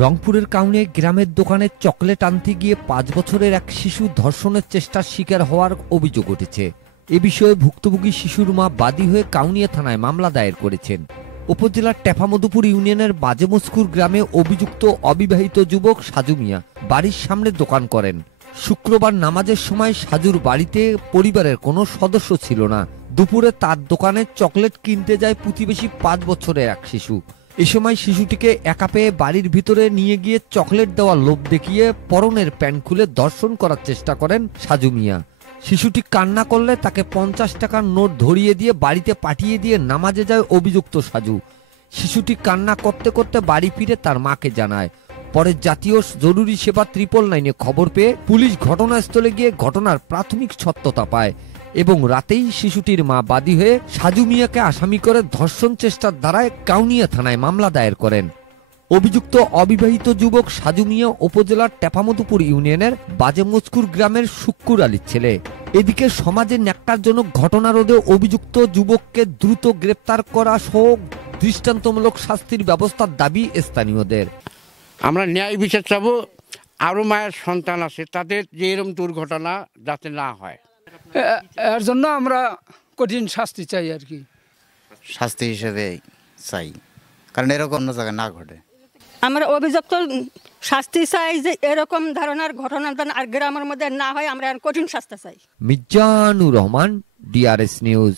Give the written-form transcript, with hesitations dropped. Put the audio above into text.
রংপুরের কাউনিয়া গ্রামের দোকানে চকলেট আনতে গিয়ে 5 বছরের এক শিশু ধর্ষণের চেষ্টার শিকার হওয়ার অভিযোগ উঠেছে। এ বিষয়ে ভুক্তভোগী শিশুর মা বাদী হয়ে কাউনিয়া থানায় মামলা দায়ের করেছেন। উপজেলার টেপামধুপুর ইউনিয়নের বাজেমস্কুর গ্রামে অভিযুক্ত অবিবাহিত যুবক সাজু মিয়া বাড়ির সামনে দোকান করেন। শুক্রবার নামাজের সময় সাজুর বাড়িতে পরিবারের কোনো সদস্য ছিল না। দুপুরে তার দোকানে চকলেট কিনতে যায় প্রতিবেশী 5 বছরের এক শিশু। এ সময় শিশুটিকে একা পেয়ে বাড়ির ভিতরে নিয়ে গিয়ে চকলেট দেওয়ার লোভ দেখিয়ে পরনের প্যান্ট খুলে ধর্ষণ করার চেষ্টা করেন সাজু মিয়া। শিশুটি কান্না করলে তাকে 50 টাকার নোট ধরিয়ে দিয়ে বাড়িতে পাঠিয়ে দিয়ে নামাজে যায় অভিযুক্ত সাজু। শিশুটি কান্না করতে করতে বাড়ি ফিরে তার মাকে জানায়। পরে জাতীয় জরুরি সেবা 999-এ খবর পেয়ে পুলিশ ঘটনাস্থলে গিয়ে ঘটনার প্রাথমিক সত্যতা পায় এবং রাতেই শিশুটির মা বাদী হয়ে সাজু মিয়াকে আসামি করে ধর্ষণ চেষ্টার ধারায় কাউনিয়া থানায় মামলা দায়ের করেন। অভিযুক্ত অবিবাহিত যুবক সাজু মিয়া উপজেলার টেপামধুপুর ইউনিয়নের বাজেমস্কুর গ্রামের শুক্কুর আলীর ছেলে। এদিকে সমাজে ন্যাক্কারজনক ঘটনা রোধে অভিযুক্ত যুবককে দ্রুত গ্রেপ্তার করা সহ দৃষ্টান্তমূলক শাস্তির ব্যবস্থার দাবি স্থানীয়দের। আমরা ন্যায় বিচার চাবো। আরও মায়ের সন্তান আছে, তাদের যে এরকম দুর্ঘটনা যাতে না হয়, এর জন্য আমরা কঠিন শাস্তি চাই আর কি। শাস্তি হিসেবে চাই, কারণ এরকম অন্য জায়গায় না ঘটে। আমরা অভিযুক্ত শাস্তি চাই, যে এরকম ধরনের ঘটনা আর গ্রামের মধ্যে না হয়। আমরা কঠিন শাস্তি চাই। Mizanur Rahman, DRS news.